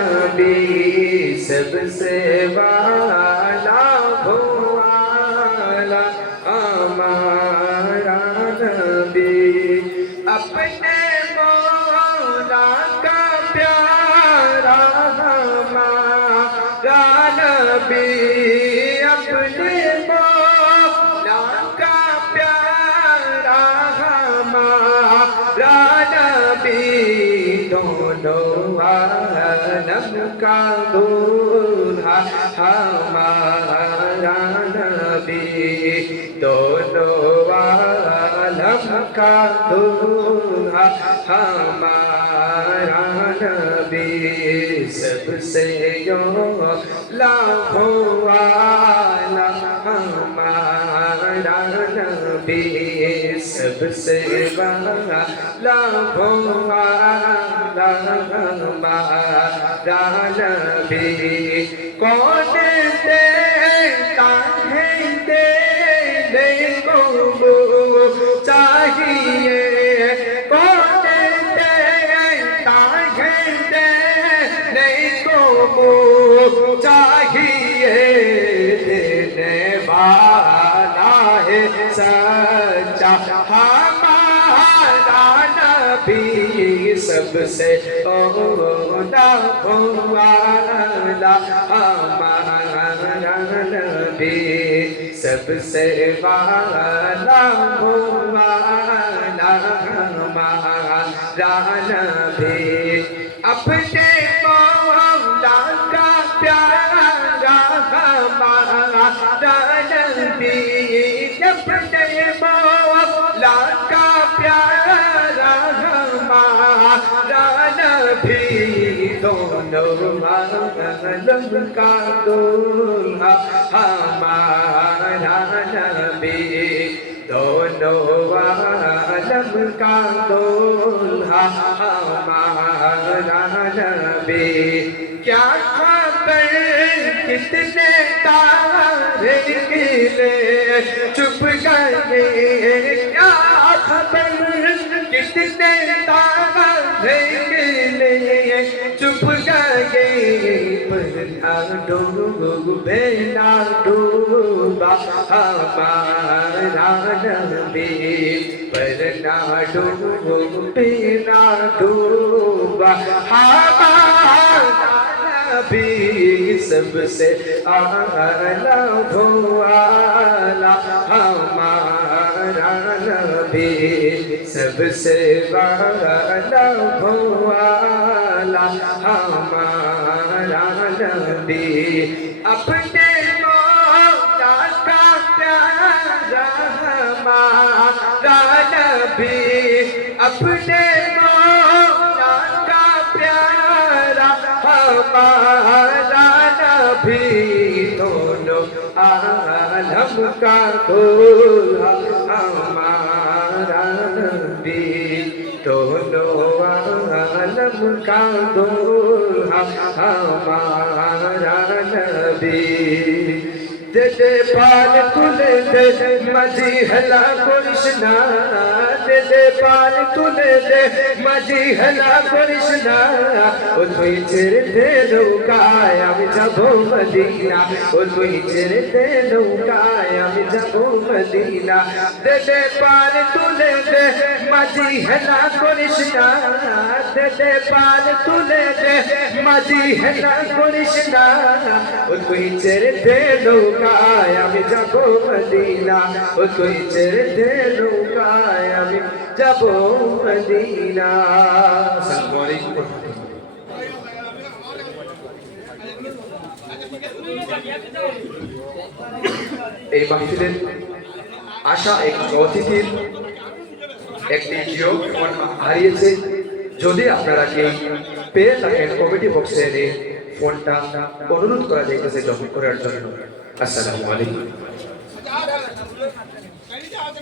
नबी सबसे वाला भोला हमारा नबी अपने मौला का प्यारा हमारा नबी अपने मौला का प्यारा हमारा नबी दोनों आलम का दूल्हा हमारा नबी दोनों आलम का दूल्हा हमारा नबी सबसे लाखों वाला हमारा नबी सबसे वाला भोला हमारा नबी कौन देता है देने को चाहिए कौन देता है देने को चाहिए देने वाला है सच्चा हमारा नबी सबसे ओला वाला हमारा नबी सबसे वाला हमारा नबी अपने मौला का प्यारा हमारा नबी अपने मौला का प्यारा हमारा नबी दोनों आलम का दूल्हा हमारा नबी दोनों आलम का दूल्हा हमारा नबी क्या खबर कितने तारे गिरे चुप गए क्या खबर कितने तारे गिरे चुप गए पर ना डूबे ना डूबा हमारा नबी पर ना डूबे ना डूबा हमारा नबी सबसे आला भोला हमारा नबी सबसे वाला भोला हमारा नबी अपने मौला का प्यारा हमारा नबी अपने मौला का प्यारा हमारा नबी दोनों आलम का दूल्हा हमारा नबी दोनों आलम का दूल्हा हमारा नबी दे पाल तुले दे मजी हला कृष्णा दे पाल तुले दे मजी हला कृष्णा ओ तुई चिरते नौकाय আমি যাব মদিনা ও তুই চিরতে নৌকায় আমি যাব মদিনা দে পাল তুলে দে মজি হলা कृष्णा দে পাল তুলে দে মজি হলা कृष्णा ও তুই চিরতে নৌকায় আমি যাব মদিনা ও তুই চিরতে নৌকায় আমি যাব মদিনা আসসালামু আলাইকুম এই মাহফিলের আশা এক অতিথির একটি জিও ফোন হারিয়েছে যদি আপনারা কেউ পেয়ে থাকেন কমিটি বক্সে ফোনটা অনুরোধ করা যাইতেছে গ্রহণ করার জন্য আসসালামু আলাইকুম